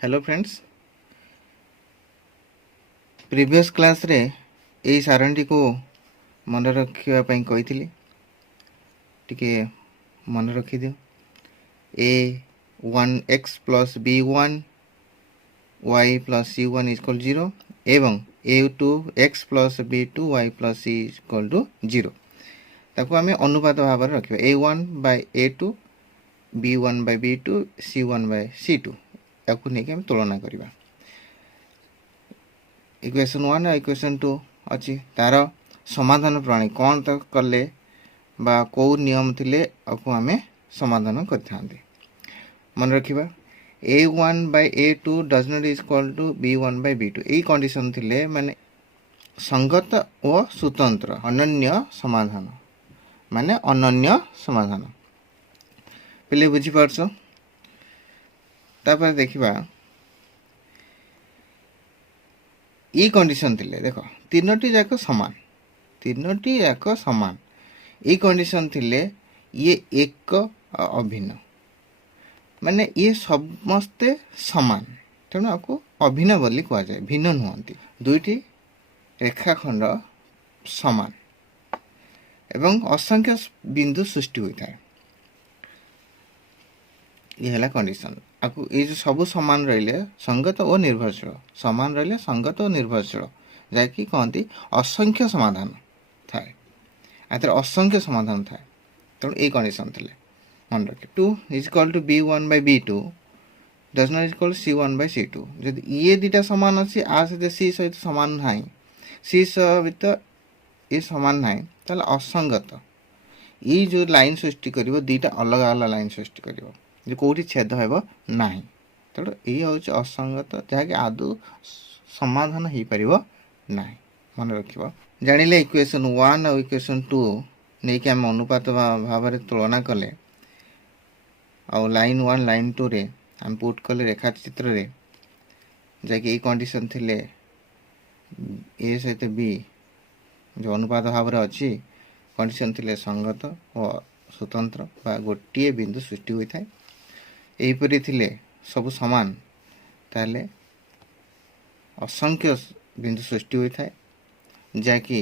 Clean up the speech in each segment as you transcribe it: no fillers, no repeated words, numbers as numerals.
Hello friends, previous class रे यही सारणी को मन रखापी कही टिके मन रखिद a1x plus b1 y plus c1 equal 0 एवं a2x plus b2 y plus c equal to 0 ताको आम अनुपात भाव में रखा a1 by a2 b1 by b2 c1 by c2 या नहीं तुलना करवा। इक्वेशन 1 और इक्वेशन 2 अच्छी तार समाधान प्रणाली कौन तो कले बा कौ नियम थिले आपको आम समाधान करते मन रखा a1 by a2 does not equal to b1 by b2 यही कंडीशन थिले माने संगत और स्वतंत्र अनन्य समाधान माने अनन्य समाधान पहले बुझीपारछ। तापर देखिबा ये कंडीशन थिले देख तीनोटी जाक समान ये कंडीशन थिले ये एक अभिन्न माने ये समस्ते समान तेणु आपको अभिन्न बोली कह जाए भिन्न नुहति दुईटी रेखाखंड समान एवं असंख्य बिंदु सृष्टि होता है ये है कंडीशन आपको ये जो सब समान रहिले संगत और निर्भरशील समान रहिले संगत और निर्भरशील जैकि कहती असंख्य समाधान थाए आते असंख्य समाधान थाए तेणु ये कंडीशन थे मन रखे 2 is equal to b1 by b2 does not equal c1 by c2 जब ये दुटा सामान अच्छी आ सहित सी सहित सामान ना सी सहित ये सामान ना ताल असंगत ये जो लाइन सृष्टि कर दुईटा अलग अलग लाइन सृष्टि कर जो कौटी छेद हो ना तेणु ये हूँ असंगत जहाँकि आदौ समाधान हो पार ना मन रख जानिले इक्वेशन 1 और इक्वेशन 2 नहीं कि आम अनुपात भाव में तुलना कले आ लाइन 1 लाइन 2 रे आम पुट कले रेखा चित्र रे जैकि ये कंडीशन थिले ए सहित बी जो अनुपात भाव में अच्छी कंडीशन थिले संगत और स्वतंत्र बा गोटे बिंदु सृष्टि होता है यहीपरी थिले सब समान ताले असंख्य बिंदु सृष्टि होता है जहाँकि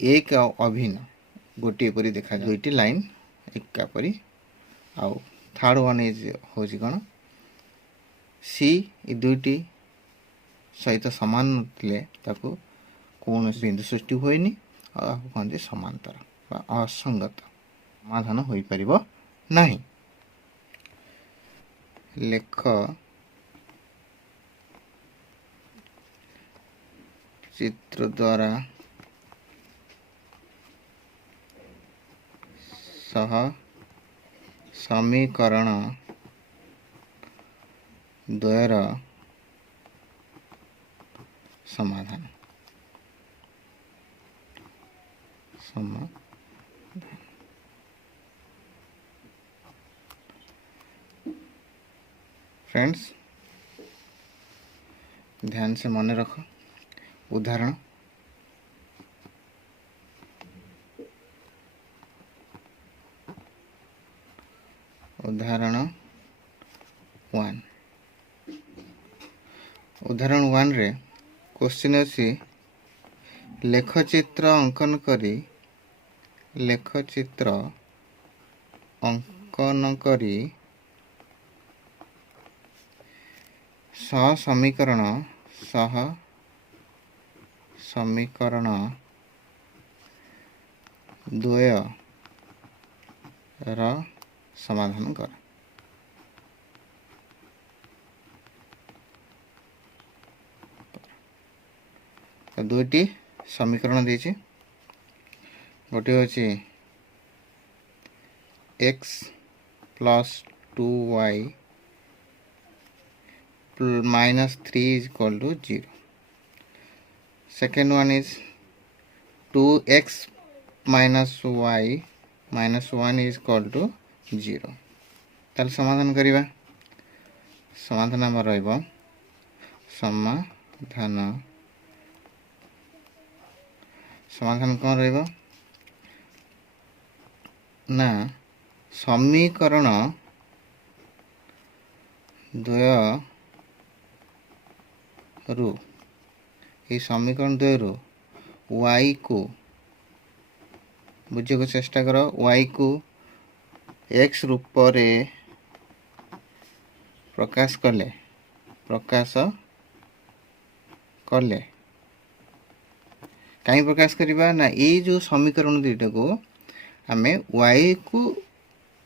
एक अभिन्न गोटे परी देखा दुईटी लाइन एका परी आउ थर्ड वन इज हूँ कौन सी दुईटी सहित समान थे ताको कौन बिंदु सृष्टि हुएनि कहते समांतर बा असंगत समाधान हो पार नहीं। लेख चित्र द्वारा सह समीकरण द्वयर समाधान फ्रेंड्स ध्यान से मन रखो उदाहरण उदाहरण 1 उदाहरण 1 रे क्वेश्चन अच्छी लेखचित्र अंकन करी लेखचित्र अंकन करी सह समीकरण द्वय र समाधान कर। तो दुईटी समीकरण दीची गोटे अच्छी x plus 2y minus 3 is equal to 0. Second one is 2x minus y minus 1 is equal to 0. ताल समाधान करिबा समाधान आम रहिबो समाधान कौन रहिबो ना समीकरण द्वय रु ये समीकरण 2 रु y को बुझे चेष्टा कर y को x रूप रे प्रकाश कले कहीं प्रकाश करवा ना ये जो समीकरण दुईटा को आम y को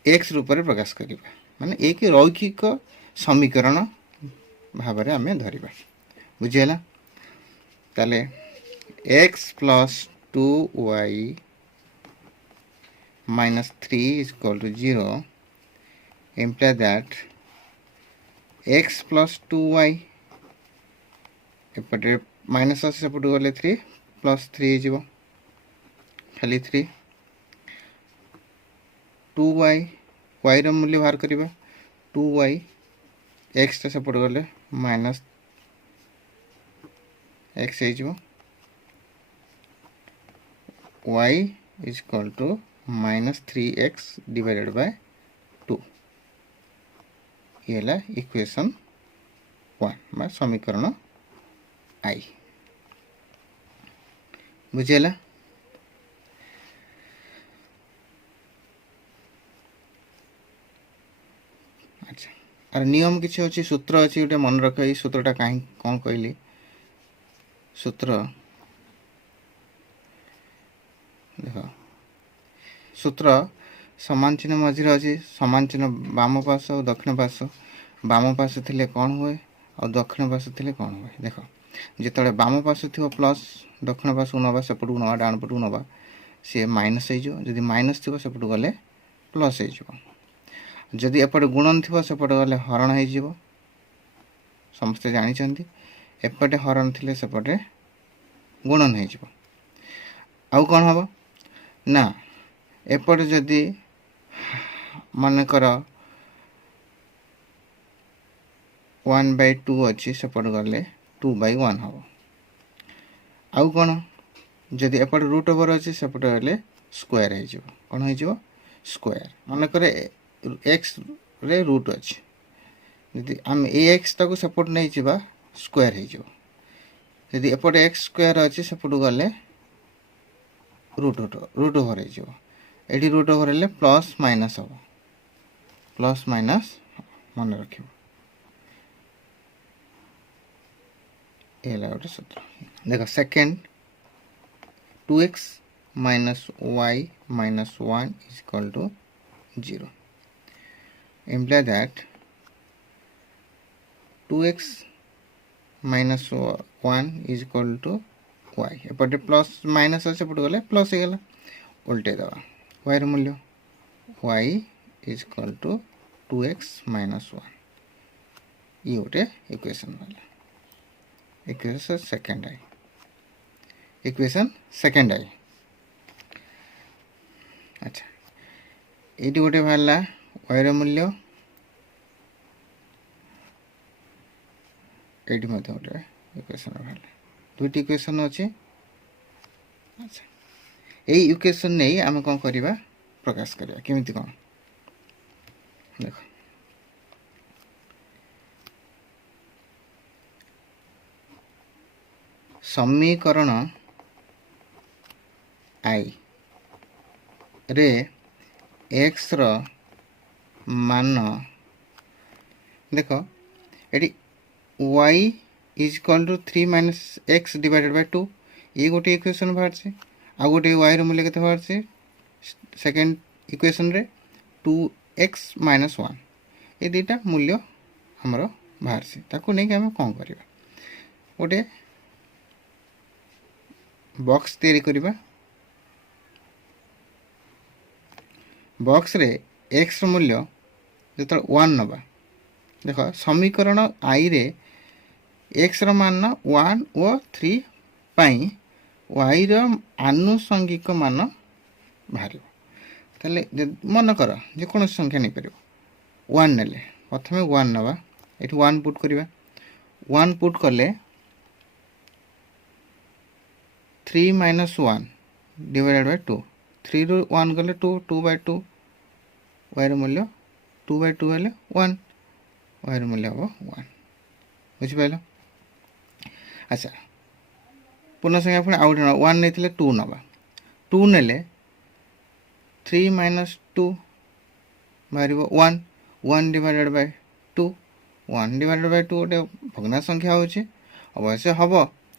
x रूप में प्रकाश करवा माने एक रैखिक समीकरण भाव में आम धरवा बुझीगला ताले x plus 2y minus 3 is equal to 0 imply that x plus 2y एपटे माइनस आस सेपटे गले 3 प्लस 3 जीवो खाली 3 2y y रो मूल्य बाहर करिबा 2y x ता सेपटे गले माइनस x हे जीवो y is equal to minus 3x divided by 2 ये ला इक्वेशन 1 बा समीकरण आई बुझेला अच्छा और नियम किसी अच्छी सूत्र अच्छी गोटे मन रख ये सूत्रटा कहीं कौन कहली सूत्र देख सूत्र समान चिन्ह मझे अच्छी समान चिन्ह बाम पार्श्व और दक्षिण पार्श्व बाम पार्श्व थे कौन हुए और दक्षिण पार्श्व थे कौन हुए देख जिते बाम पार्श्व थी प्लस दक्षिण पार्श्व नवा सेपटू नवा डाण पटू नवा सी माइनस हो माइनस थी सेपट गले प्लस होदी एपटे गुणन थी सेपटे गले हरण हो समस्ते जानते एपटे हरण थे सेपटे गुणन हो आउ कौन हम ना एपटे जदि मनकर 1/2 अच्छी सेपट गले 2/1 हम आउ कौन जदि एपटे रूट ओवर अच्छी सेपटे गले स्क्वायर हो कौन हो स्क्वायर मनकर एक्स रे रूट अच्छी यदि आम ए एक्स टाक सेपट नहीं जा स्क्वायर होदी एपटे एक्स स्क्वायर अच्छी सेपट गले रूट ओवर हो रूट ओवर हेल्ले प्लस माइनस हम प्लस माइनस मन रख गोटे सूत्र देख second 2x minus y minus 1 is equal to 0 imply that 2x minus 1 is equal to y एपटे प्लस माइनस अच्छे एपटे गले प्लस हो गला उल्टे दवा y रो मूल्य y is equal to 2x minus 1 ये गोटे इक्वेशन वाला equation second I equation second I अच्छा ये गोटे बाहर y रो मूल्य ये गोटे इक्वेशन बाहर दुईटी इक्वेशन अच्छे अच्छा यही इक्वेशन नहीं आम कौन करवा प्रकाश करवा केमिति कौन देख समीकरण आई रे एक्स रो मान देख ये y is equal to 3 minus x divided by 2 ये गोटे इक्वेशन बाहर से आ गोटे y रो मूल्य केते बाहर से सेकेंड इक्वेशन रे 2x माइनस 1 ये दुईटा मूल्य हमर बाहर से ताको नहीं कि हम कौन करवा गोटे बॉक्स तैयारी करवा बॉक्स रे x रो मूल्य जो 1 नबा देख समीकरण आई रे एक्स मान 1 और 3 पाई y रो आनुषंगिक मान बाहर ताले मन कर जेको संख्या नहीं पार 1 नेले प्रथम 1 नवा ये 1 पुट करवा 1 पुट कले 3 माइनस 1 डिवाइडेड बाय 2 3 रू 1 गले 2/2 y रो मूल्य 2/2 हेले 1 y रो मूल्य हम 1 बुझिपाल अच्छा पूर्ण संख्या पुणी आउ गोटे वन नहीं 2 नवा 2 नेले 3 माइनस 2 बाहर 1 1 डिवाइडेड बाय 2 1 डिवाइडेड बाय 2 गोटे भग्ना संख्या होचे अवश्य हम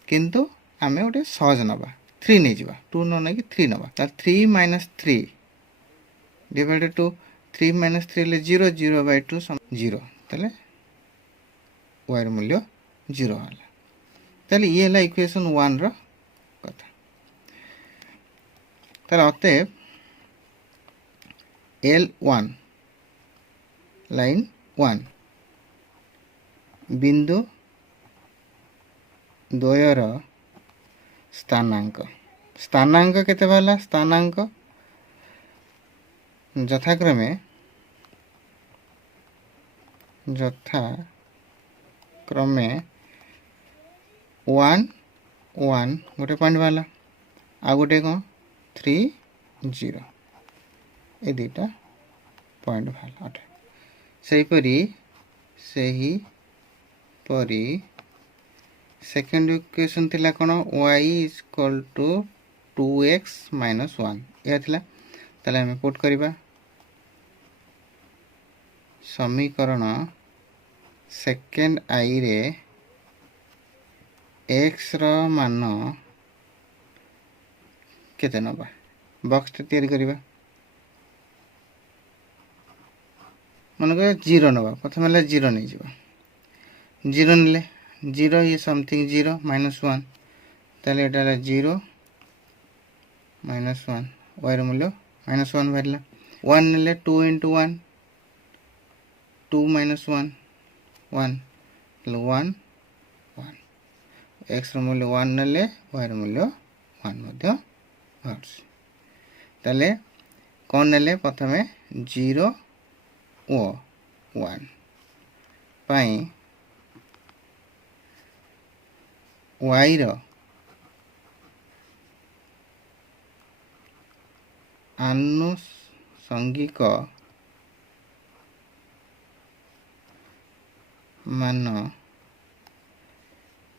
किंतु आमे गोटे सहज नवा 3 नहीं जावा 2 न नहीं 3 नवा 3 माइनस 3 डिवाइडेड टू 3 माइनस 3 ले 0 0 बाय 2 0 तले y र मूल्य 0 होला तले ये है इक्वेशन 1 रो कथा तले अतएव L1 लाइन 1 बिंदु द्वयर स्थानांक स्थानांक केते बाला स्थानांक यथाक्रमे 1 1 गोटे पॉइंट वाला आ गोटे कौन 3 0 ए दुटा पॉइंट वाला से परी सेकेंड इक्वेशन थिला कोन y is equal to 2x minus 1 या थिला तले हम पुट करिबा समीकरण सेकेंड आई रे x रो मान केते नबा बॉक्स ते तैयारी करिबा मन को 0 नबा प्रथम ले 0 नहीं जीवा 0 नेले 0 ये समथिंग 0 माइनस 1 ताले एटा 0 माइनस 1 y र मूल्य माइनस 1 बाहरला 1 नेले 2 into 1 2 माइनस 1 1 ताले 1 1 x र मूल्य 1 नेले y र मूल्य 1 मध्य बाहरसी ताले कोन नेले प्रथमे 0 ओ 1 पाई y रो आनुषंगिक मान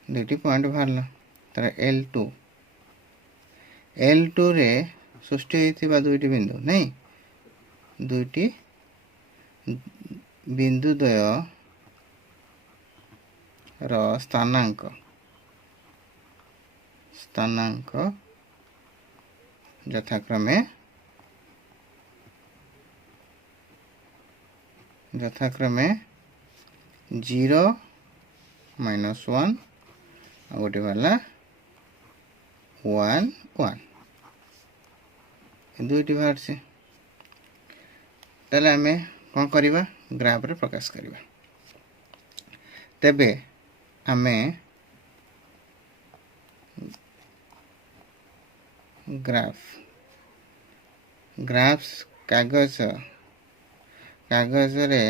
दुटी पॉइंट बाहरला तर L2 रे सृष्टि होइथिबा दुईटी बिंदु नहीं दुईटी बिंदु द्वय रो स्थानांक यथाक्रमे 0 माइनस 1 गोटे वाला 1 1 दुईटी बाहर से ताले आमे कौन करिबा ग्राफ रे प्रकाश करिबा तेबे आमे ग्राफ्स कागज रे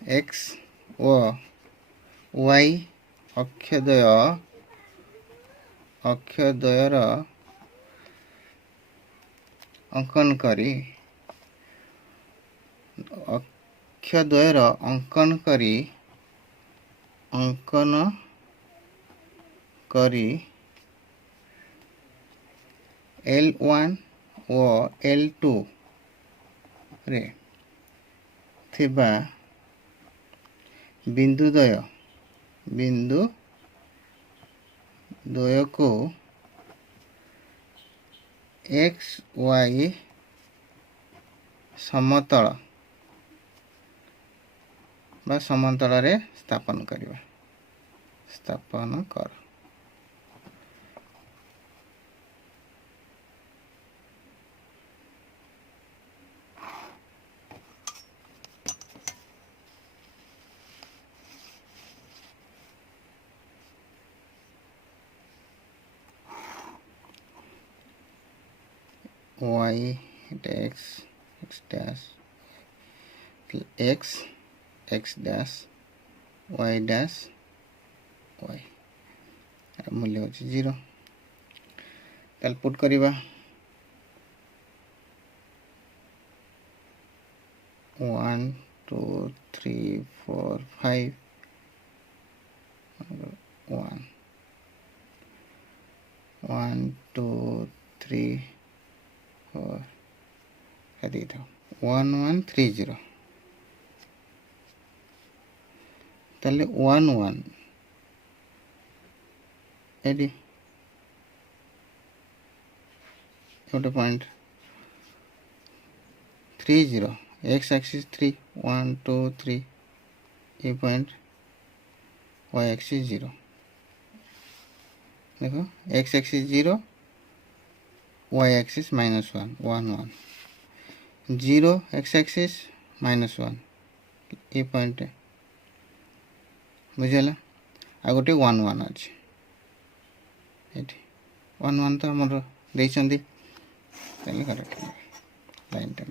x ओ y अक्षद्वयर अंकन करी अंकन करी L1 ओ L2 रे थिबा बिंदु द्वय को x y समतल बा समांतल रे स्थापन कर y x dash x dash y dash y मूल्य होची 0 ताल पुट करिबा 1 2 3 4 5 1 2 3 4 एति था 1 1 3 0 ताले 1 1 एडी छोटे पॉइंट 3 0 x एक्सिस 3 1 2 3 ये पॉइंट y एक्सिस 0 देखो x axis 0 y axis -1 1 1 0 x axis -1 ये पॉइंट बुझेला आ गोटे 1 1 अच्छे एटी 1 1 तो हमर देइछंदी ताले करेक्ट लाइन टा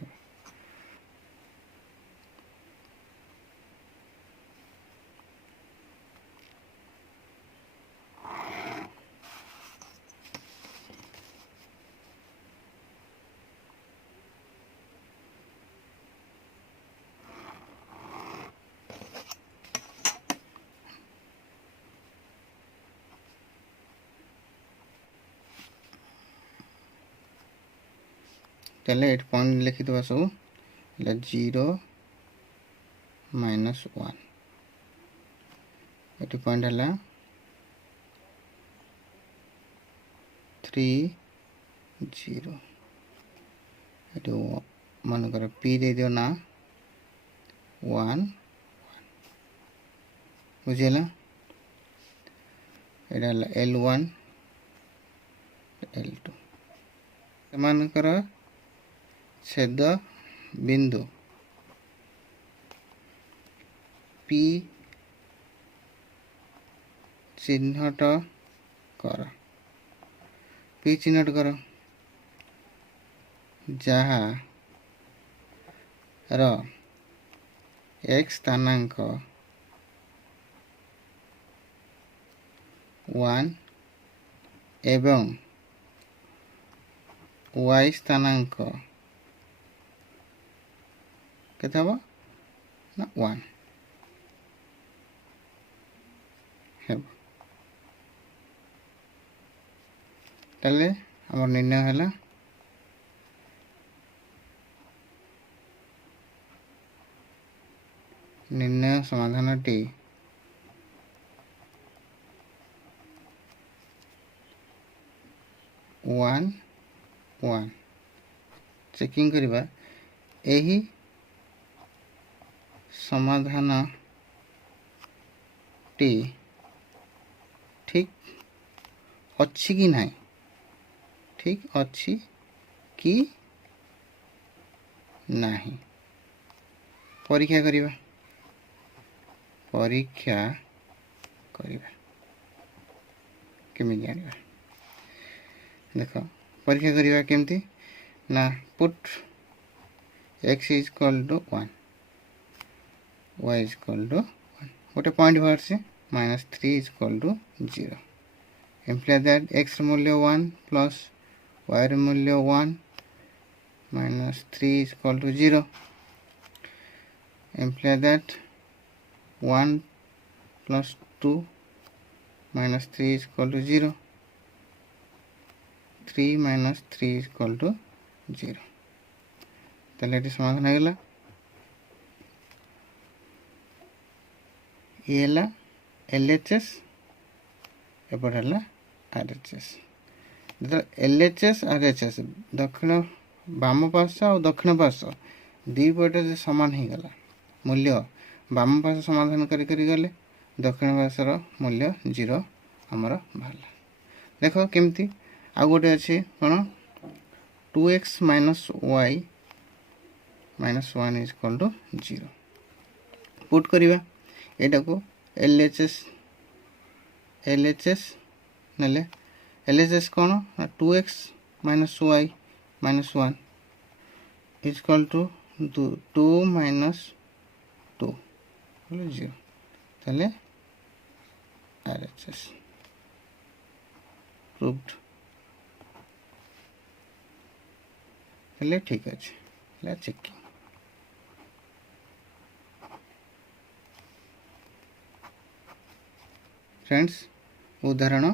ताले 8 पॉइंट लिखि दबा सब 0 -1 एटी पॉइंट हला 3 0 एटी मन कर p दे दियो ना 1 बुझेला एटा L1 L2 समान कर छेद बिंदु P चिन्हट कर P चिन्हट कर जहाँ र x स्थानांक 1 एवं y स्थानांक केते हबो ना 1 हेबो ताले हमर निर्णय हला निर्णय समाधानटी 1 1 चेकिंग करिबा एही समाधान टी ठीक अच्छी कि नहीं ठीक अच्छी कि नहीं परीक्षा करिबा केमि जानिबा देखो परीक्षा करिबा केमती ना put x is equal to 1 y is equal to 1 गोटे पॉइंट बाहर से -3 is equal to 0 imply that x मूल्य 1 plus y मूल्य 1 -3 is equal to 0 imply that 1 plus 2 -3 is equal to 0 3 minus 3 is equal to 0 ताले eighty समाधान हो गला ये हला LHS एपट हला RHS LHS RHS दक्षिण बाम पार्श्व और दक्षिण पार्श्व दी पटे जे समान हो गला मूल्य बाम पार्श्व समाधान करी गले दक्षिण पार्श्वर मूल्य 0 हमर बाहरला देखो केमती आ गोटे अच्छे कौन 2x y -1 is equal to 0 put करिबा एटा को LHS नले LHS कौन 2x y -1 is equal to 2 minus 2 0 ताले RHS proved ताले ठीक अछि ला चेकिंग फ्रेंड्स उदाहरण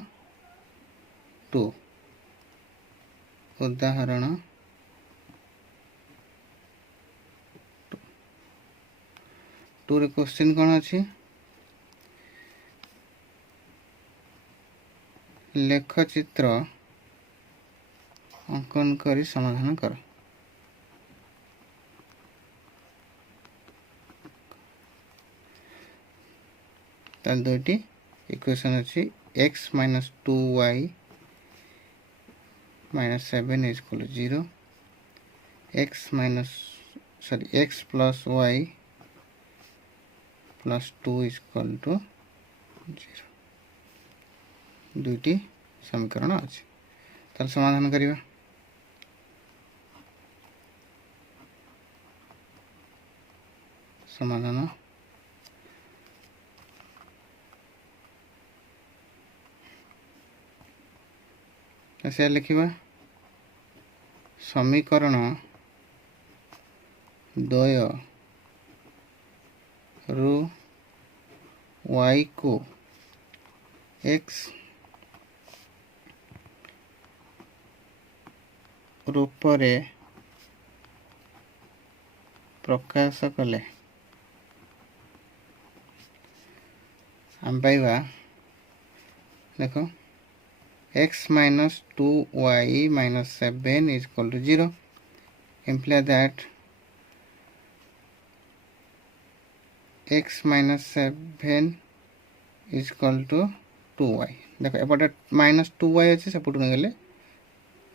2 उदाहरण 2 रे क्वेश्चन कौन अच्छी लेख चित्र अंकन करी समाधान कर। ताल दुईटी इक्वेशन अच्छी x minus 2y minus 7 is equal to 0, x plus y plus 2 is equal to 0 दुईटी समीकरण अच्छे। ताल समाधान करिवा। समाधान ऐसे लिखिबा समीकरण द्वय रु y को x रूप रे प्रकाश कले हम पाइबा देखो x minus 2y minus 7 is equal to 0 imply that x minus 7 is equal to 2y देखो एपटे माइनस 2y अच्छे सेपटू गले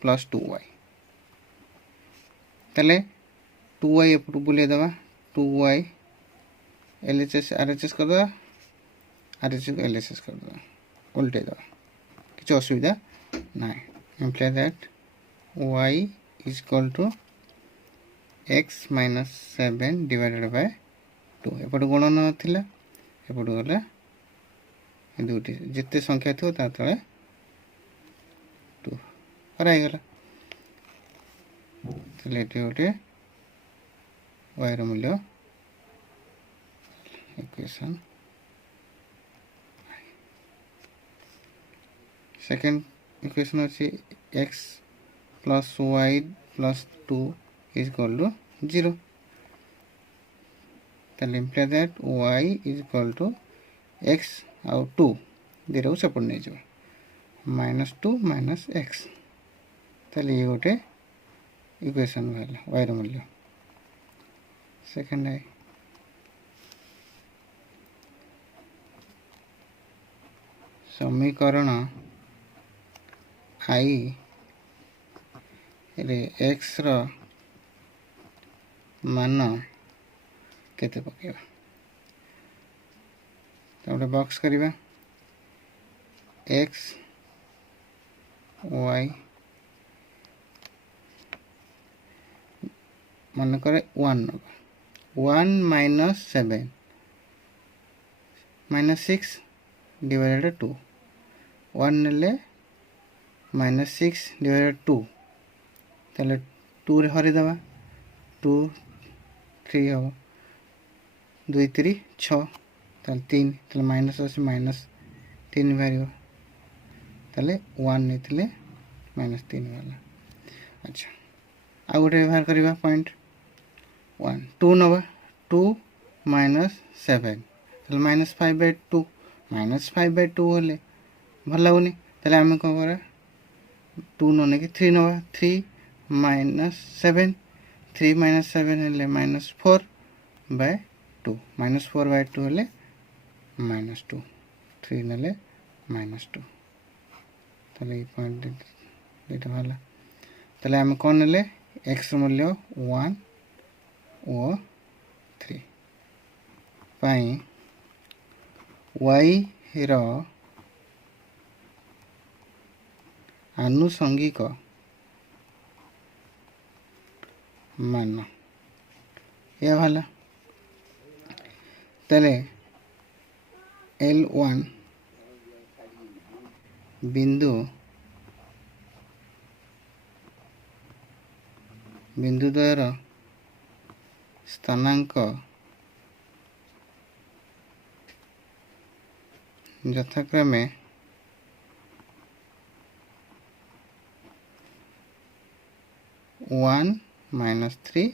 प्लस 2y तले 2y एपटू बुले दबा 2y LHS RHS कर दबा RHS LHS कर दबा उल्टे दबा किसी असुविधा ना imply that y is equal to x minus 7 divided by 2 एपटे गुणन थिला एपटे गला दुटी जिते संख्या थो ता तळे 2 हराई गला तले एटी गोटे y रो मूल्य इक्वेशन सेकेंड इक्वेशन अच्छी x plus y plus 2 is equal to 0 ताले imply that y is equal to x आउ 2 दिरो सपोर्ट नहीं जो माइनस 2 माइनस x ताले ये गोटे इक्वेशन वाला y रो मूल्य सेकेंड है समीकरण I रे x रो मान केते पकेबा तो बॉक्स करिबा x y मन करे 1 माइनस 7 माइनस 6 डिवाइडेड 2 1 नेले माइनस 6 डिवाइडेड 2 ताले 2 रे हरि दबा 2 3 हो 2 3 6 ताले 3 ताले माइनस अछि माइनस 3 भारियो ताले 1 नेथिले माइनस 3 वाला। अच्छा आ गोटे व्यवहार करिबा पॉइंट 1 2 नबा 2 माइनस 7 ताले माइनस 5/2 माइनस 5/2 होले भल लागुनी ताले आमे को करा 2 नने कि 3 नवा 3 माइनस 7 3 माइनस 7 हेले माइनस 4/2 माइनस 4/2 हेले माइनस 2 3 नेले माइनस 2 ताले ये पॉइंट डेटा वाला ताले आमे कोन नेले x मूल्य 1 और 3 पाई y रो आनुषंगिक मान या भाला तले L1 बिंदु द्वयर स्थानांक यथाक्रमे माइनस 3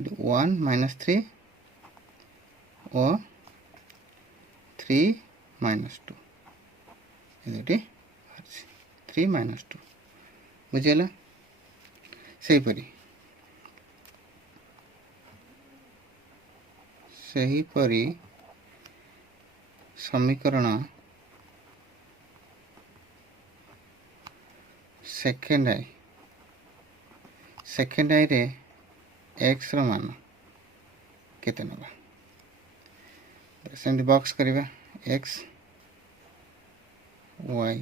1 माइनस 3 और 3 माइनस 2 ये 3 माइनस 2 बुझेगा सेहीपरी समीकरण सेकेंड आई रे एक्स रो मान केते नबा सेमती बॉक्स करिबा एक्स वाई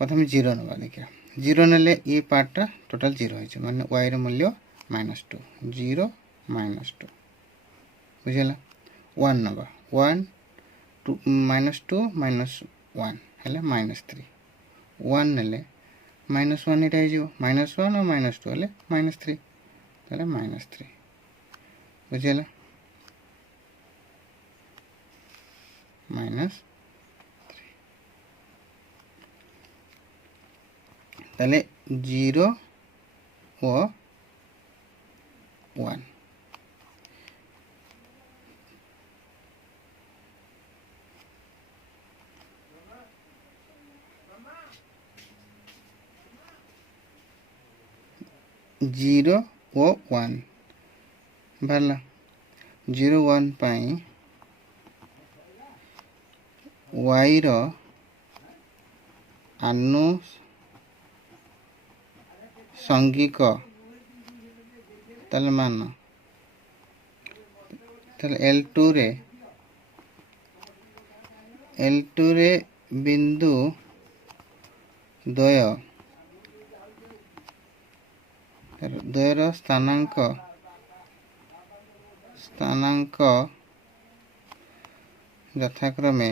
प्रथम 0 नबा देखिए 0 नेले ये पार्टा टोटल 0 होइछ माने वाई रो मूल्य -2 0 -2 बुझेला 1 नबा 1 2 -2 -1 हेले -3 1 नेले -1 इटा जो -1 और -2 हेले -3 ताले -3 बुझेला -3 ताले 0 और 1 0 और 1 भला 0 1 पाई y रो आनुषंगिक ताले मान ताले L2 रे बिंदु द्वयर स्थानांक यथाक्रमे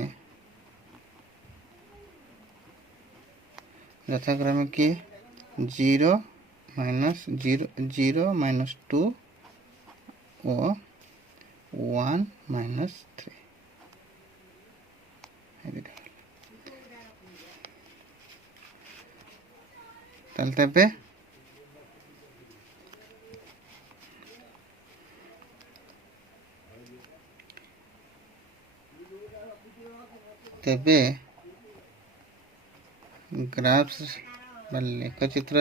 कि 0 -2 और 1 -3 ताले तेबे ग्राफ्स लेख चित्र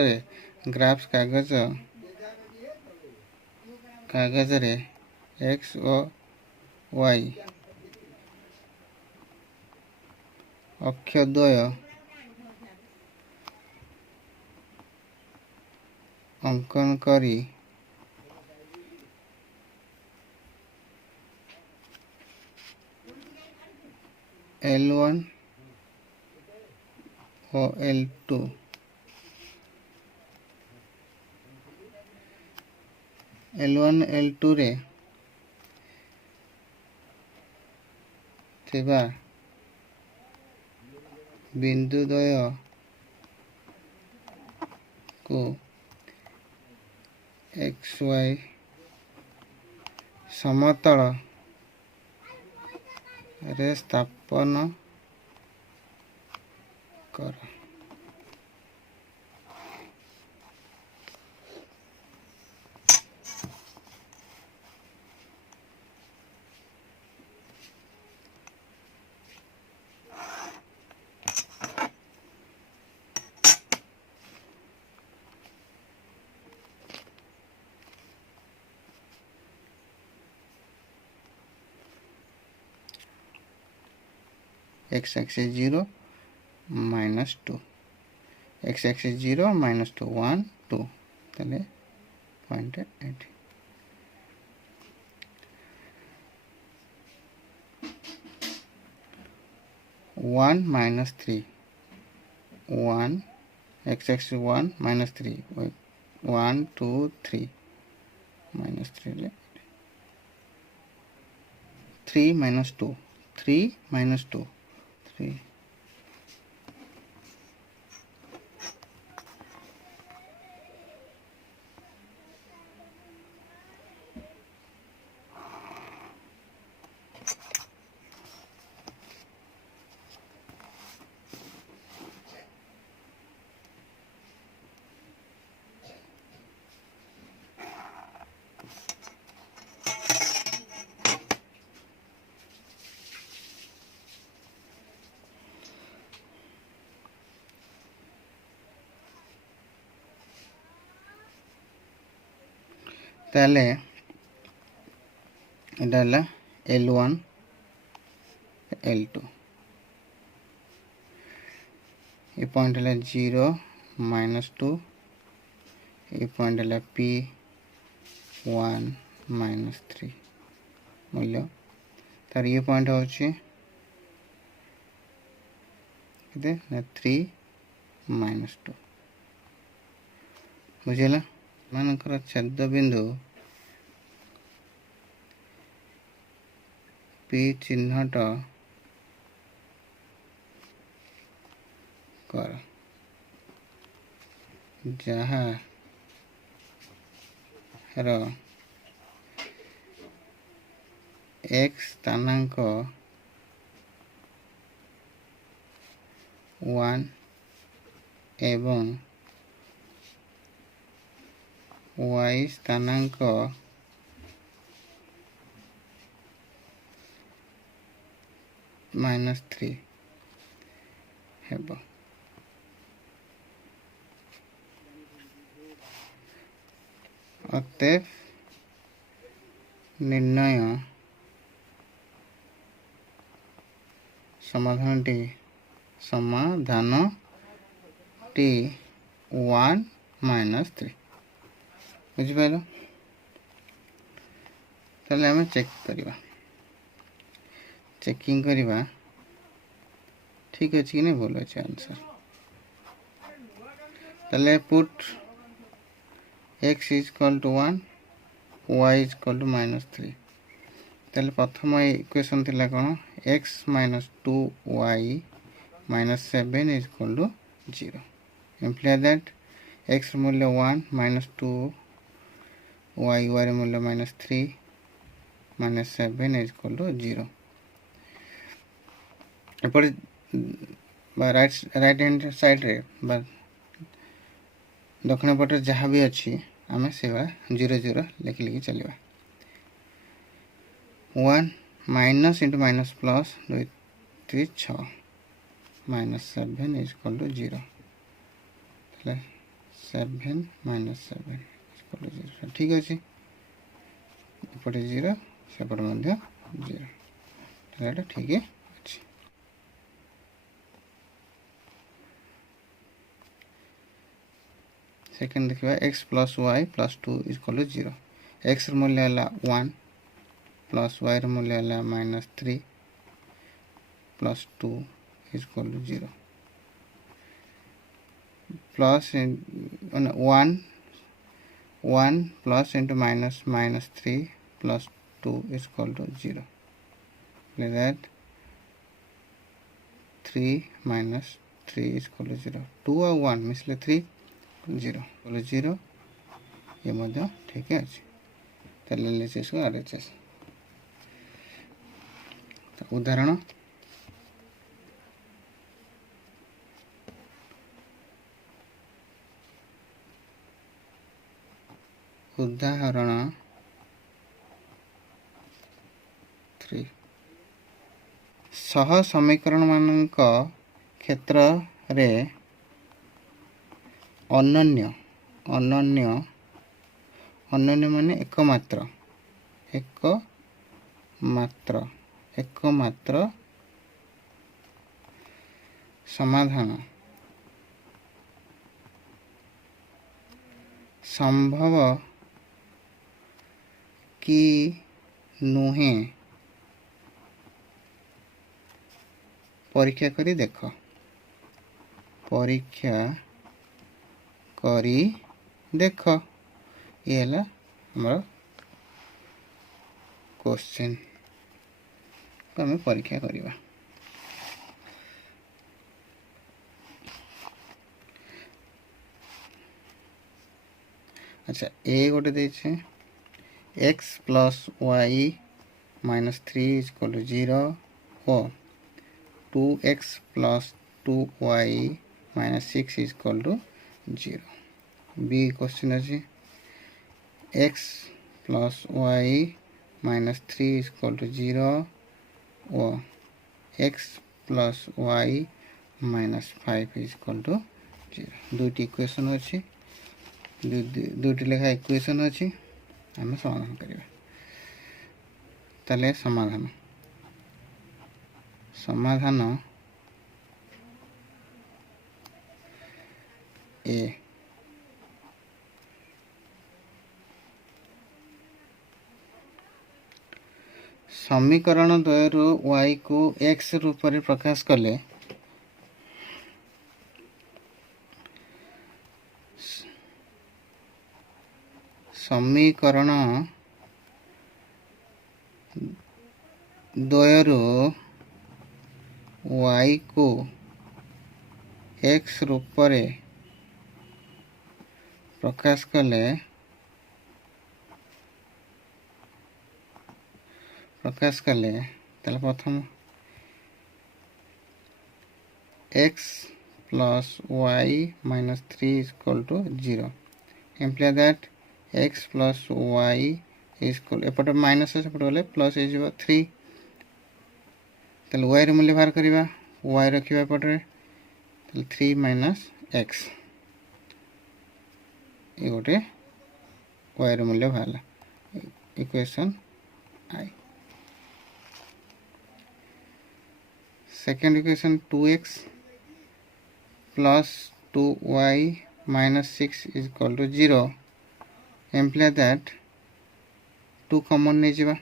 ग्राफ्स कागज रे एक्स और वाई अक्षद्वय अंकन करी L1 और L2 L2 रे थिबा बिंदुद्वय को XY समतल रे स्थापन कर x axis 0 -2 x axis 0 -2 1 2 তাহলে 0.8 1 -3 1 x axis 1 -3 1 2 3 -3 3 -2 3 -2 3 x ताले एटा हला L1 L2 ये पॉइंट हला 0 -2 ये पॉइंट हला P1 -3 मूल्य तार ये पॉइंट होची केते 3 -2 बुझिला मानकर छेद बिंदु P चिन्हट कर जहाँ रो x स्थानांक 1 एवं y स्थानांक -3 हेबो अतएव निर्णय समाधानटी 1 -3 बुझिपार ताले हमें चेक करिबा चेकिंग करिबा ठीक अछि कि नहीं भूल अछि आंसर ताले put x is equal to 1 y is equal to -3 ताले प्रथम इक्वेशन थिला कोन x minus 2y minus 7 is equal to 0 imply that x मूल्य 1 minus 2 y मूल्य -3 minus 7 is equal to 0 एपर राइट हैंड साइड रे दक्षिण पट जहाँ भी अच्छी आम से 0 0 लिखि लिखि चलिए 1 minus into minus plus 2 3 6 minus 7 is equal to 0 7 minus 7 equal to 0 ठीक अच्छे एपटे 0 सेपटे 0 ठीक है अच्छे सेकेंड देखा x plus y plus 2 is equal to 0 x मूल्य है 1 प्लस y मूल्य है -3 plus 2 is equal to 0 plus 1 plus into minus -3 plus 2 is equal to 0 that 3 minus 3 is equal to 0 2 और 1 मिसले 3 0 बोले 0 ये मध्य ठीक है अच्छे तेल ले इसको RHS तो उदाहरण उदाहरण 3 सह समीकरण मानक क्षेत्र रे अनन्य अनन्य अनन्य माने एकमात्र समाधान संभव कि नुहे परीक्षा करी देख परीक्षा करी देख ये है हमारा क्वेश्चन को हमें परीक्षा करिबा अच्छा ए गोटे देछे x plus y minus 3 is equal to 0 और 2x plus 2y minus 6 is equal to 0 बी क्वेश्चन अच्छे x plus y minus 3 is equal to 0 और x plus y minus 5 is equal to 0 दुईटी इक्वेशन अच्छी दुईटी लेखा इक्वेशन अच्छी आम समाधान करिबा ताले समाधान समाधान ए समीकरण द्वयरु y को x रूप में प्रकाश कले समीकरण द्वयरु y को x रूप में प्रकाश कले ताले प्रथम x plus y minus 3 is equal to 0 imply that x plus y is equal एपटे माइनस है सेपटे गले प्लस हो जिवो 3 ताले y रे मूल्य बाहर करिबा y रखिबा एपटे ताले 3 minus x ये गोटे y रे मूल्य बाहरला equation I second equation 2x plus 2y minus 6 is equal to 0 imply that 2 common नहीं जीवा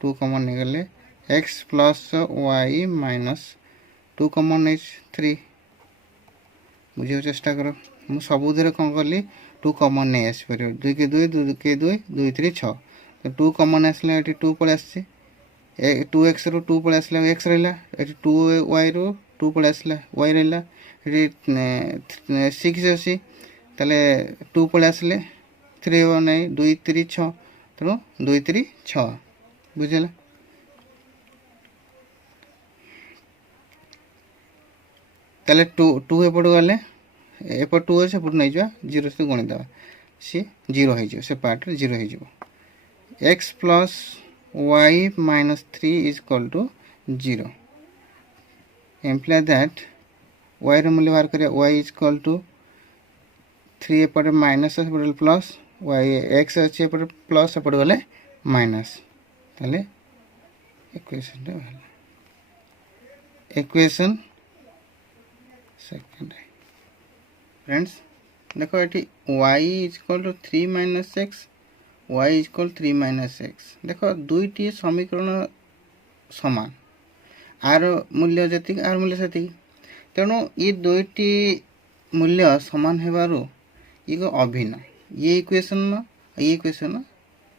2 common निकले x plus y minus 2 common नहीं 3 बुझे चेष्टा करो मु सबुधरे कौन कली 2 कॉमन नहीं आसी परियो 2 के 2 2 के 2 2 3 6 तो 2 कॉमन आसले एटी 2 पळे आसी 2x रो 2 पळे आसले x रहला एटी 2y रो 2 पळे आसले y रहला एटी 6 आसी तले 2 पळे आसले 3 हो नहीं 2 3 6 तो 2 3 6 बुझला तले 2 एपट गले एपट 2 है सेपट नहीं जा 0 से गणि दबा सी 0 हो से पार्ट 0 हो x plus y minus 3 is equal to 0 imply that y रे मूल्य बाहर करिया y is equal to 3 एपट माइनस एपट प्लस y x अछि एपट प्लस एपट गले माइनस ताले इक्वेशन रे भाला इक्वेशन सेकंड फ्रेंड्स देखो ये y is equal to 3 minus x y is equal to 3 minus x देखो दुईटी समीकरण समान आर मूल्य जति आर मूल्य सेति तेणु ये दुईटी मूल्य समान हेबारु ये को अभिन्न ये इक्वेशन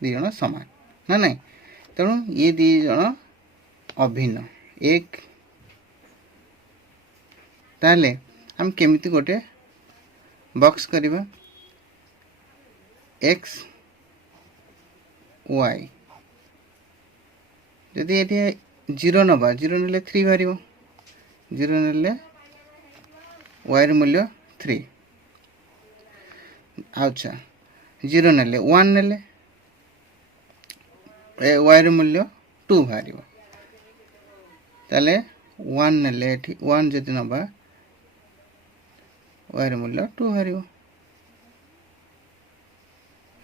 दी जण समान ना नहीं तेणु ये दी जण अभिन्न एक ताले हम केमिति गोटे बॉक्स करिबा x y यदि एटी 0 नबा 0 नेले 3 बारिबो 0 नेले y रे मूल्य 3 अच्छा 0 नेले 1 नेले y रे मूल्य 2 बारिबो ताले 1 नेले एटी 1 जति नबा y रे मूल्य 2 बारिबो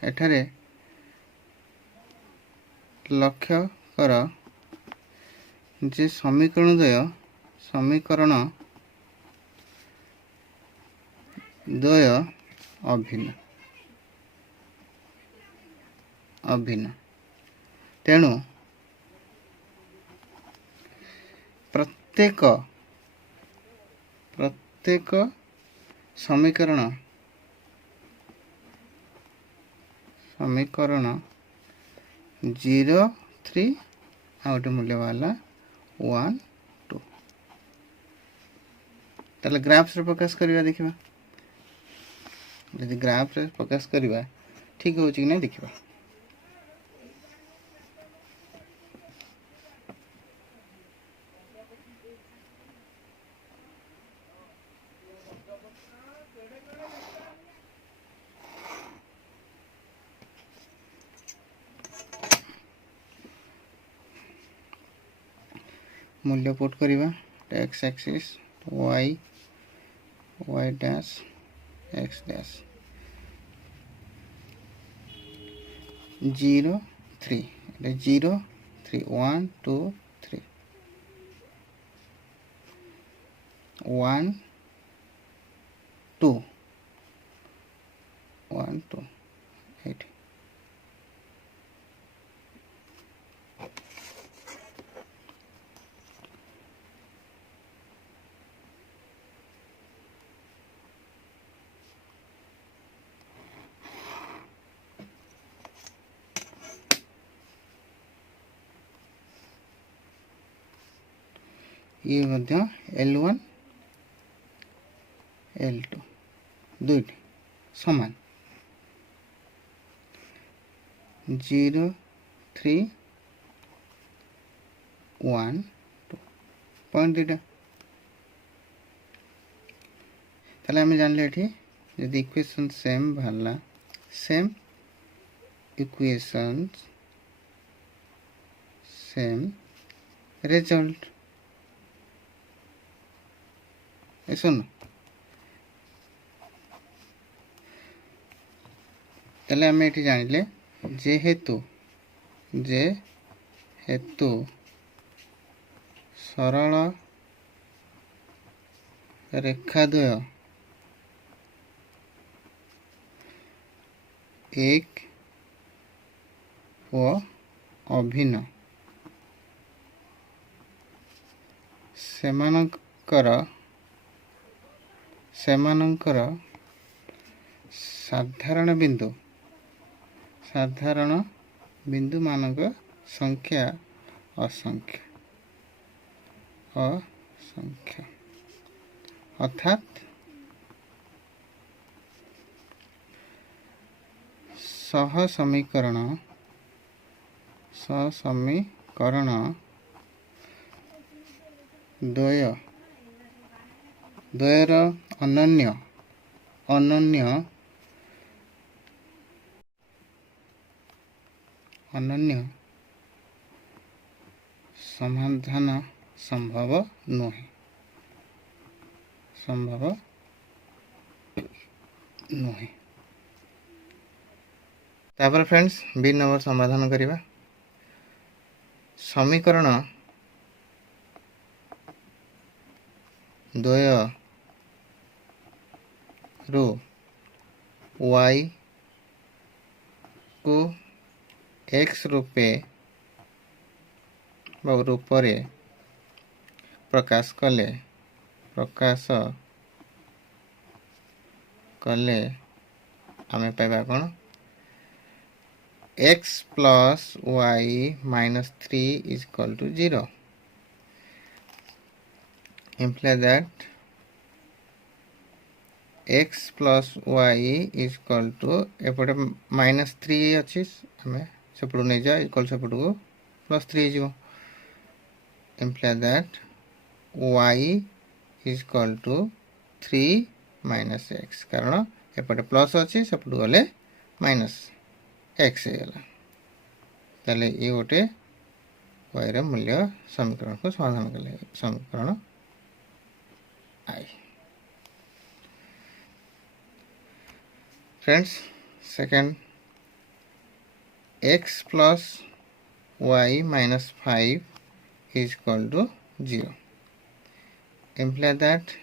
एठारे लक्ष्य कर जे समीकरण द्वय अभिन्न तेणु प्रत्येक समीकरण 0 3 आउट मूल्य वाला 1 2 ताले ग्राफ रे प्रकाश करिवा देखिबा यदि ग्राफ रे प्रकाश करिवा ठीक होची कि नै देखिबा मूल्य पुट करिवा x axis y dash x dash 0 3 0 3 1 2 3 1 2 1 2 8 ये मध्य L1 L2 दुईटी समान 0 3 1 2 पॉइंट दुईटा ताले आम जानले यदि इक्वेशन सेम बाहरला सेम इक्वेशन सेम रिजल्ट सुन ताले आम ये जानिले जेहेतु सरल रेखाद्वय एक व अभिन्न सेमानंकर साधारण बिंदु मानक संख्या असंख्य अर्थात समीकरण द्वयर अनन्य समाधान संभव नुहे तापर फ्रेंड्स बी नंबर समाधान करिबा समीकरण द्वय रो y को x रूपे रूपरे प्रकाश कले आमे पाइबा कौन x plus y minus 3 is equal to 0 imply that x plus y is equal to एपटे minus 3 अच्छी हमें सेपटू नहीं जा इक्वल सेपटू को plus 3 जीवो imply that y is equal to 3 minus x कारण एपटे plus अच्छी सेपटू गले minus x है ताले ये गोटे y रे मूल्य समीकरण को समाधान कले समीकरण I friends second x plus y minus 5 is equal to 0 imply that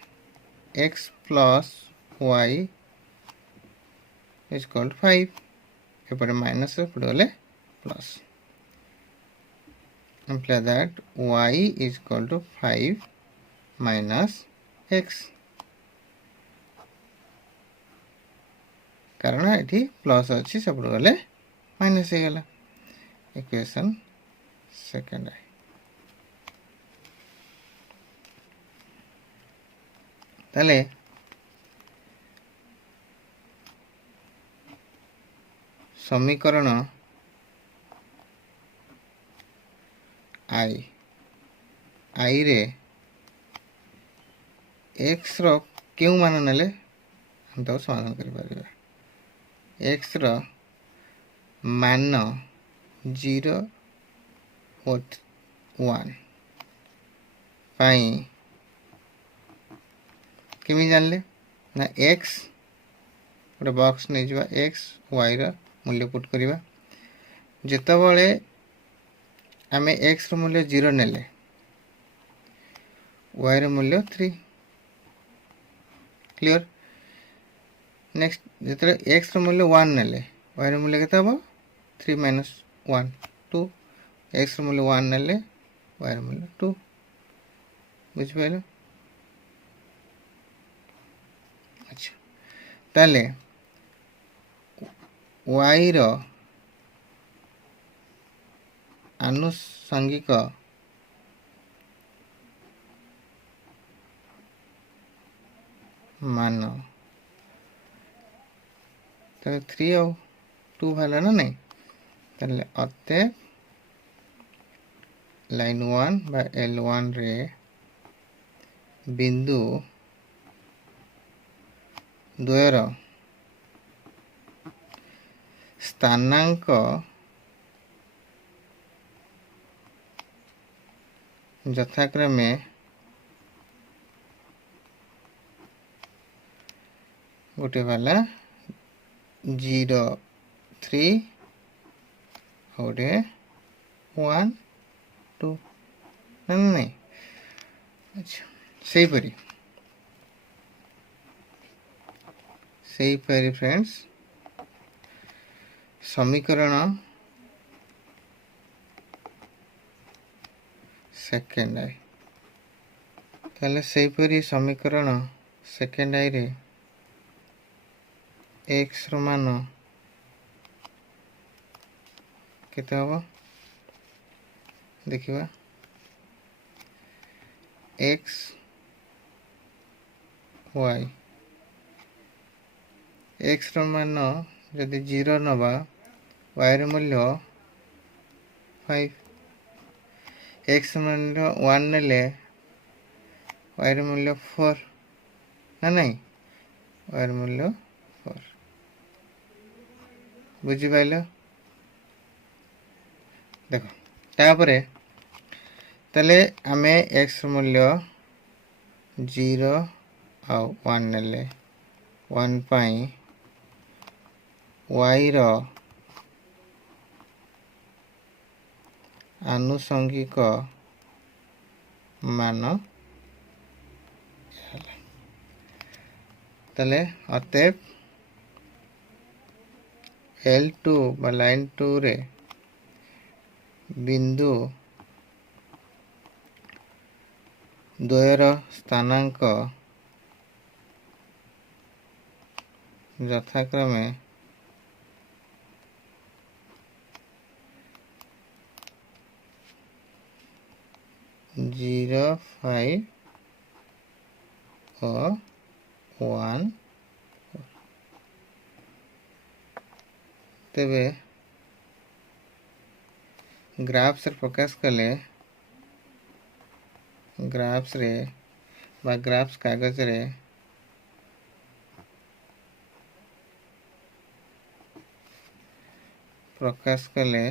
x plus y is equal to 5 एपटे माइनस एपटे plus imply that y is equal to 5 minus x कारण ये प्लस अच्छी सब गले माइनस हो गला इक्वेशन सेकंड है ताले समीकरण आई रे एक्स रो क्यों मान नेले हम तो समाधान करि परिबा एक्स रो मान 0 और 1 पाई केमी जानले ना एक्स गोटे बॉक्स नहीं जावा एक्स वाई रो मूल्य पुट करिबा ଯେତେବେଳେ ଆମେ x ର ମୂଲ୍ୟ 0 ନେଲେ y ର ମୂଲ୍ୟ 3 क्लियर। नेक्स्ट जितने x ର ମୂଲ୍ୟ 1 ନେଲେ y ର ମୂଲ୍ୟ କେତେ ହେବ 3 minus 1 2 x ର ମୂଲ୍ୟ 1 ନେଲେ y ର ମୂଲ୍ୟ 2 ବୁଝିପାରିଲ। अच्छा ताले y ର आनुषंगिक मान तो 3 और 2 वाला ना नहीं ताले अते लाइन 1 बा L1 रे बिंदु द्वयर स्थानांक यथाक्रमे गोटे वाला 0 3 गोटे 1 2 नहीं अच्छा सही परी फ्रेंड्स समीकरण सेकेंड आई ताले सही परी समीकरण सेकेंड आई रे x रो मान केते हबो देखिबा x y x रो मान यदि 0 नबा y रो मूल्य 5 x मूल्य 1 नेले y रो मूल्य 4 ना नहीं y रो मूल्य 4 बुझी पाइलो देखो तापरे तले आमे x मूल्य 0 और 1 नेले 1 पाई y रो आनुषंगिक मान तले अतएव L2 बा लाइन 2 रे बिंदु द्वयर स्थानांक यथाक्रमे 0 5 और 1 तेबे ग्राफ्स प्रकाश कले ग्राफ्स रे बा ग्राफ्स कागज रे प्रकाश कले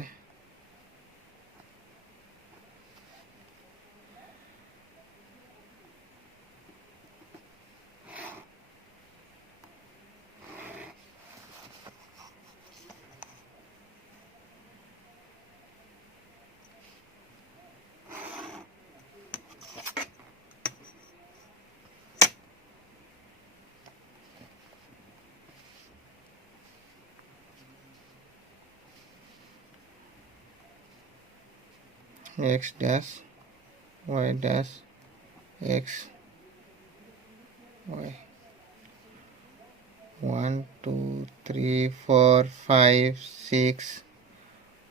x dash y dash x y 1 2 3 4 5 6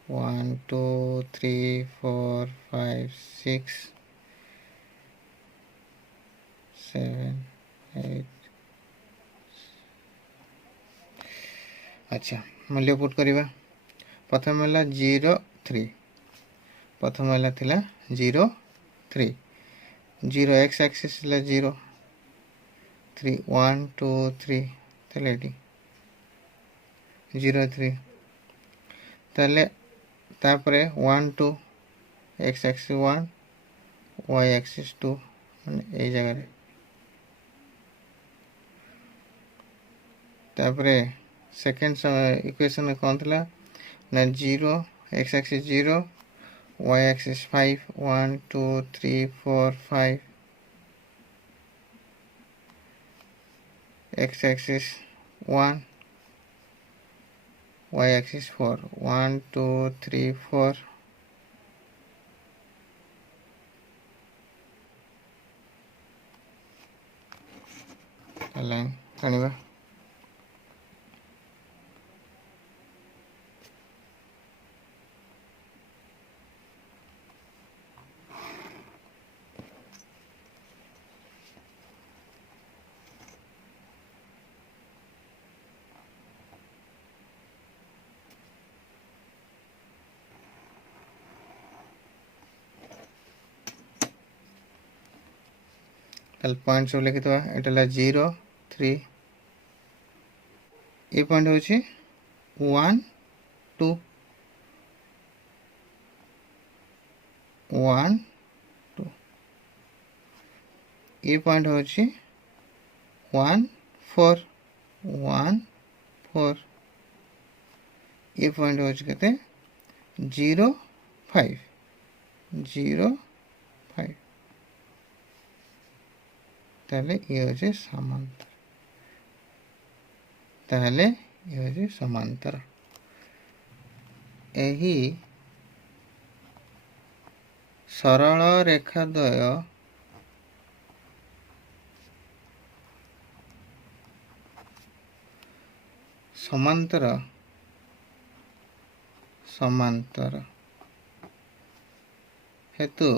1 2 3 4 5 6 7 8 अच्छा मूल्य पुट करिबा प्रथम होला 0 3 प्रथम वाला थिला 0 3 0 x एक्सिस ला 0 3 1 2 3 तले 0 3 तले तापरे 1 2 x एक्सिस 1 y एक्सिस 2 माने ए जगह रे तापरे सेकंड इक्वेशन में कौन थिला ना 0 x axis 0, y axis 5, 1 2 3 4 5, x axis 1, y axis 4, 1 2 3 4, line जानिबा point सब लिखि एटा 0 3 ये पॉइंट होची 1 2 1 2 ये पॉइंट होची 1 4 1 4 ये पॉइंट होची केते 0 5 0 5 ताले ये होची समांतर ताले ये होची समांतर एही सरल रेखाद्वय समांतर समांतर हेतु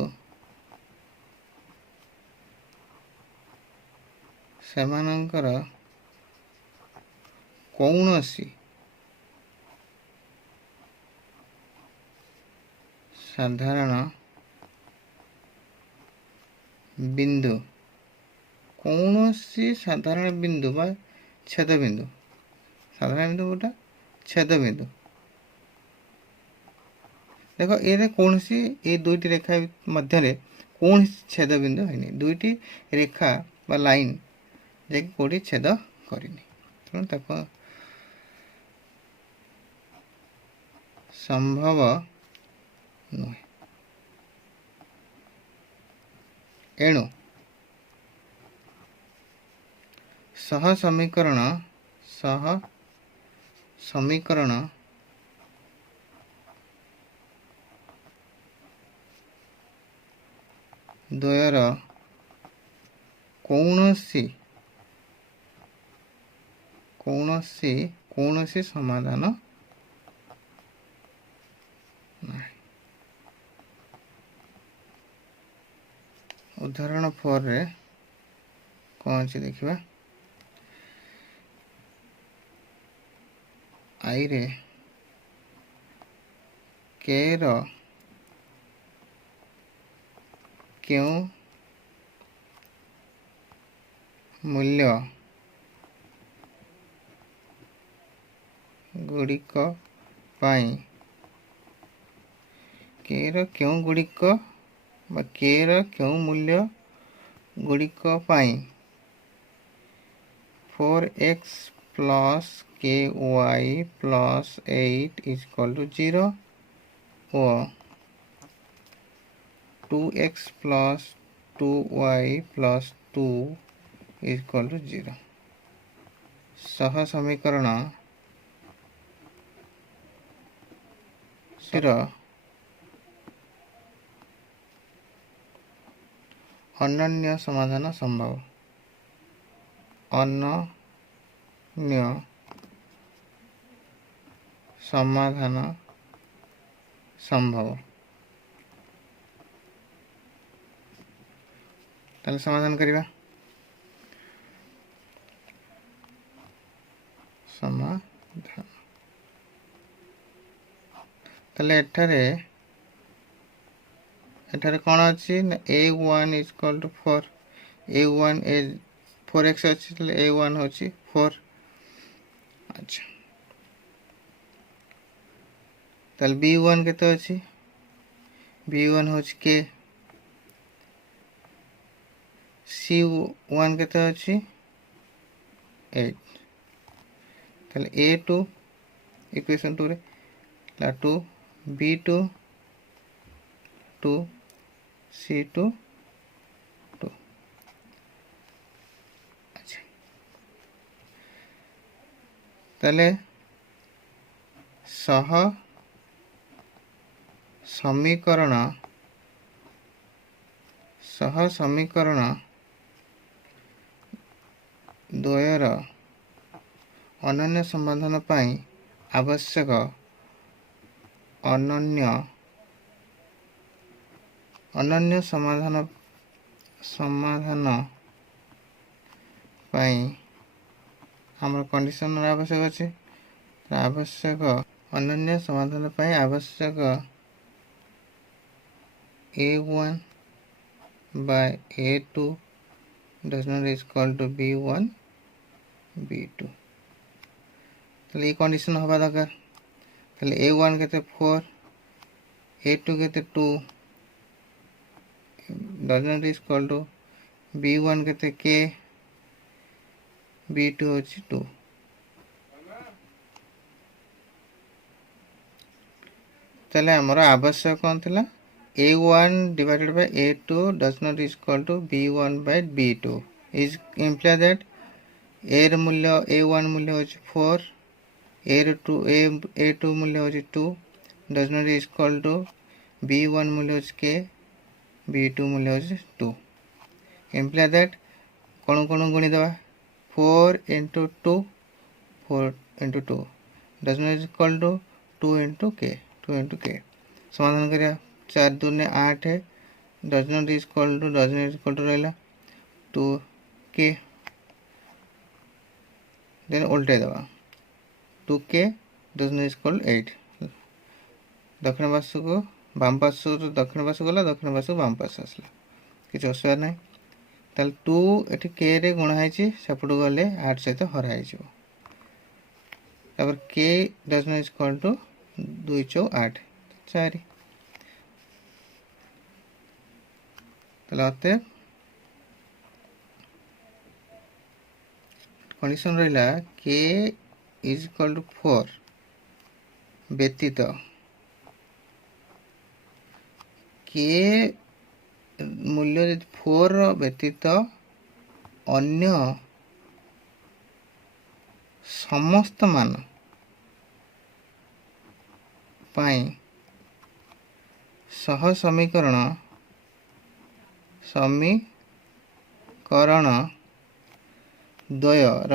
सेमानंकर कौनसी साधारण बिंदु कौनसी साधारण बिंदु बा छेद बिंदु साधारण बिंदु गोटा छेद बिंदु देखो ये कौन सी ये दुईटी रेखा मध्य कौन छेद बिंदु है दुईटी रेखा बा लाइन जे कोडी छेद करिनी तेणु ताको संभव नुहे एणु सह समीकरण द्वयर कौनसी समाधान नहीं। उदाहरण 4 रे कौन अच्छी देखिबा आई रे के रो क्यों मूल्य गुड़िक पाई के क्यों गुड़िक के क्यों मूल्य गुड़िक पाई 4x plus k y plus 8 is equal to 0 और 2x plus 2y plus 2 is equal to 0 सह समीकरण अनन्य समाधान संभव अनन्य समाधान संभव ताले समाधान करिबा समाधान ताले एठारे कौन अच्छी a1 is equal to 4 a1 A 4x अच्छी a1 होची 4 अच्छा ताले b1 केते अच्छी b1 होची के c1 केते अच्छी 8 ताले a2 इक्वेशन 2 रे ला 2 B2 2 C2 2। अच्छा ताले सह समीकरण द्वयर अनन्य समाधान पाई आवश्यक अनन्य समाधान पाई हमर कंडीशन आवश्यक अछि। आवश्यक अनन्य समाधान पाई आवश्यक A1 by A2 does not is equal to B1 B2। ताले ये कंडीशन हवा दरकार। ताले A1 केते 4 A2 केते 2 does not is equal to B1 केते K B2 होची 2। ताले हमरा आवश्यक कोन थिला A1 divided by A2 does not is equal to B1 by B2 is imply that A र मूल्य A1 मूल्य होची 4 A2 मूल्य होची 2 does not is equal to B1 मूल्य होची K B2 मूल्य होची 2 imply that कोन कोन गुणी देबा 4 into 2 4 into 2 does not is equal to 2 into K समाधान करिया 4 2 ने 8 है does not is equal to रहला 2K देन उल्टे दबा 2K does not is equal to 8 दक्षिण पार्श्व को बाम पार्श्व तो दक्षिण पार्श्व गला दक्षिण पार्श्व बाम पार्श्व आसला किछ असुविधा नै। ताल 2 एठी K रे गुणा हैछि सेपटु गले 8 सहित हरा हैछि। तब K does not is equal to 2 4 8 4 तलाते condition रहिला K is equal to 4 व्यतीत K मूल्य 4 व्यतीत अन्य समस्त मान पाई सह समीकरण द्वयर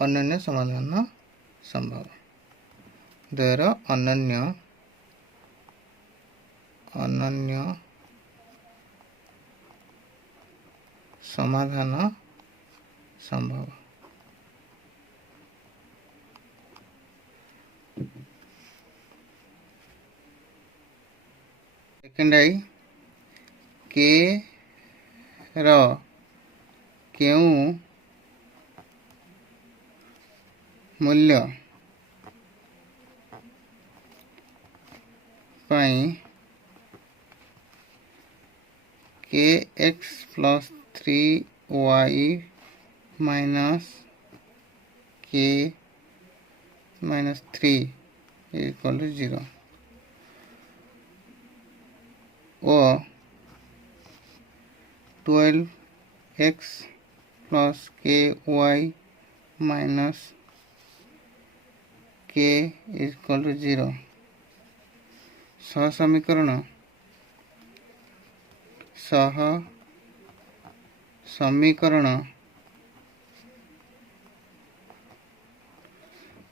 अनन्य समाधान संभव। द्वयर अनन्य समाधान संभव। सेकंड आई K रो केउ मूल्य पाई Kx plus 3y minus K minus 3 is equal to 0 or 12x plus ky minus K is equal to 0 सह समीकरण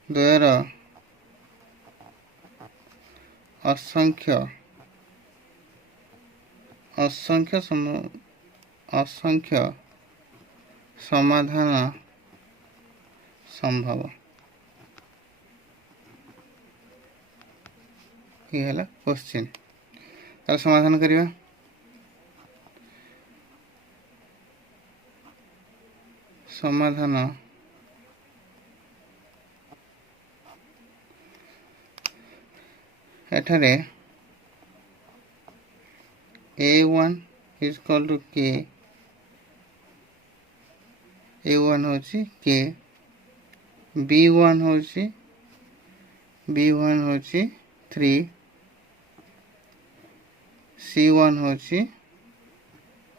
द्वयर असंख्य समाधान संभव। ये है क्वेश्चन तार समाधान करिया समाधान एठारे A1 is equal to K A1 होची K B1 होची B1 होची 3 C1 होची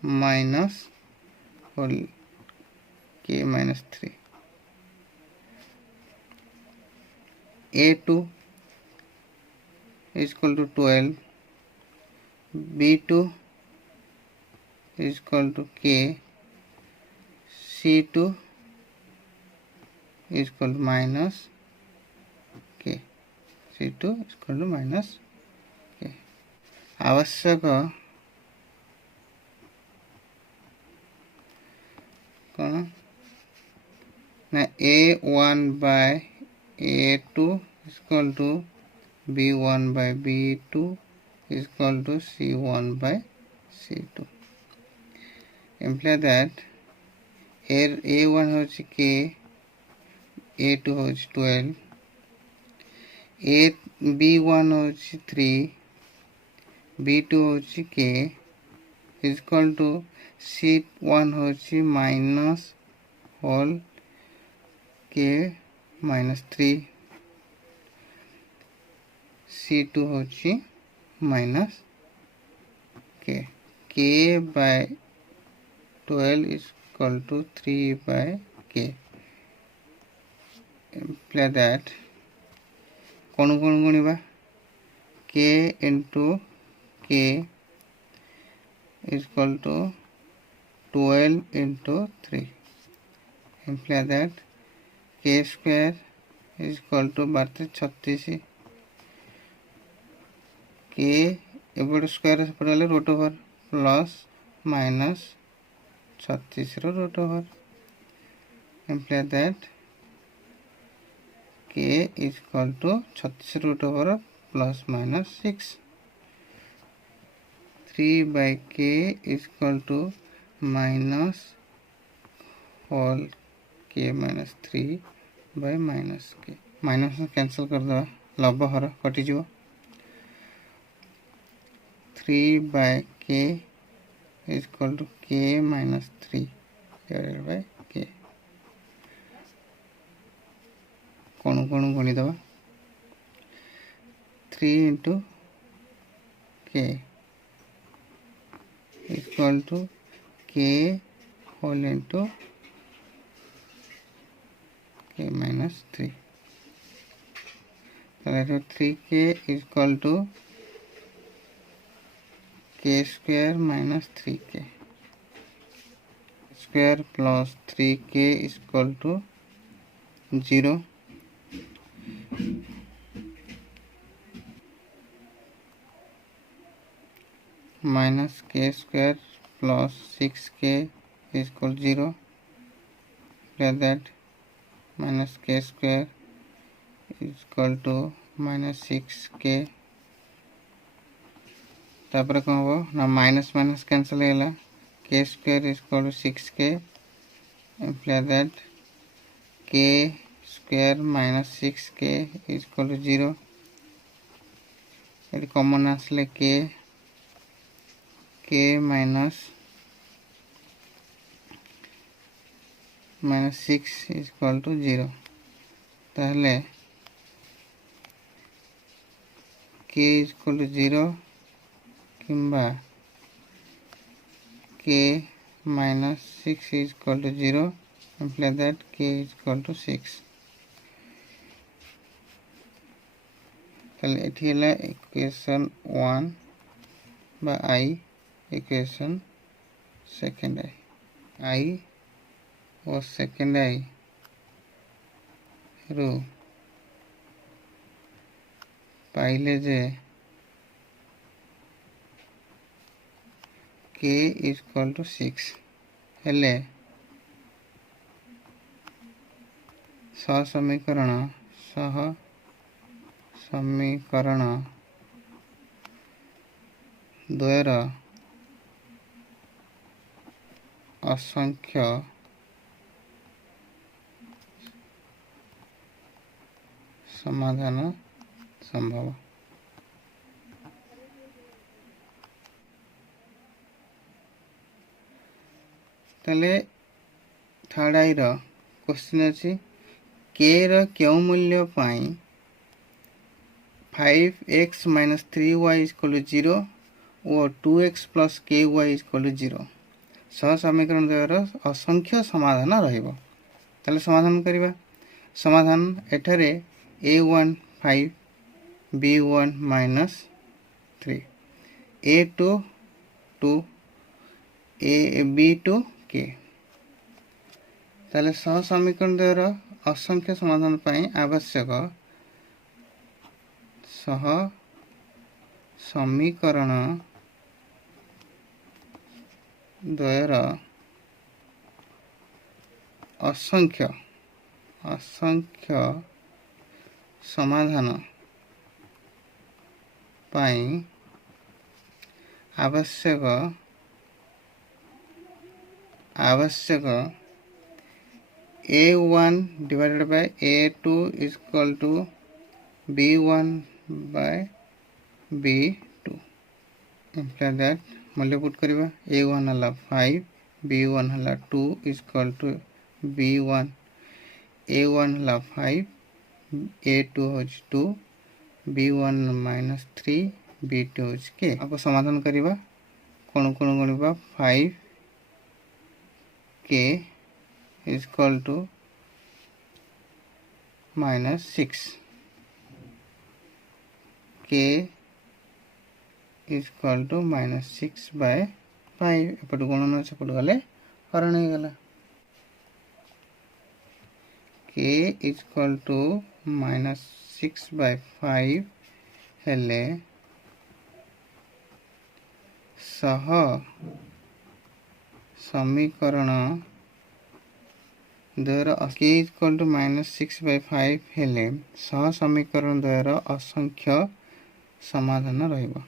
minus whole K minus 3 A2 is equal to 12 B2 is equal to K C2 is equal to minus K C2 is equal to minus K आवश्यक कौन ना A1 by A2 is equal to B1 by B2 is equal to C1 by C2 imply that A1 होची K A2 होची 12 B1 होची 3 B2 होची K is equal to C1 होची minus whole K minus 3 C2 होची minus K K by 12 is equal to 3 by K imply that कौन गुणिबा K into K is equal to 12 into 3 imply that K square is equal to 36 K एबड square सेपटे root over plus minus 36 रो root over imply that K is equal to 36 root over plus minus 6 3 by K is equal to minus whole K minus 3 by minus K minus cancel कर दवा लब्ध हर कटि जीव 3 by K is equal to K minus 3 divided by K कौन गुणी दवा 3 into K equal to K whole into K minus 3 so 3K is equal to K square minus 3K square plus 3K is equal to 0 minus K square plus 6K is equal to 0 like that minus K square is equal to minus 6K तापर कौन हो ना minus minus cancel है K square is equal to 6K imply that K square minus 6K is equal to 0 ये common आसले K minus 6 is equal to 0 ताहले K is equal to 0 किंबा K minus 6 is equal to 0 imply that K is equal to 6 ताहले एठी हला equation 1 बा I equation second I और second I रो पाइले जे K is equal to 6 हेले समीकरण द्वयर असंख्य समाधान संभव तले थर्ड आई रो क्वेश्चन अछि K रो क्यों मूल्य पाई 5x minus 3y equal to 0 और 2x plus ky equal to 0 सह समीकरण द्वयर असंख्य समाधान रहिबो ताले समाधान करिबा समाधान एठारे a1 5 b1 minus 3 a2 2 b2 k ताले सह समीकरण द्वयर असंख्य समाधान पई आवश्यक सह समीकरण द्वयर असंख्य समाधान पाई आवश्यक a1 divided by a2 is equal to b1 by b2 imply that मूल्य पुट करिबा a1 हला 5 b1 हला 2 is equal to b1 a1 हला 5 a2 होच 2 b1 minus 3 b2 होच के अब समाधान करिबा कोन गणिबा 5 k is equal to minus 6 k is equal to minus 6 by 5 एपट गणना सेपट गले हरण हो गला k is equal to minus 6 by 5 हेले सह समीकरण द्वयर k is equal to minus 6 by 5 हेले सह समीकरण द्वयर असंख्य समाधान रहिबा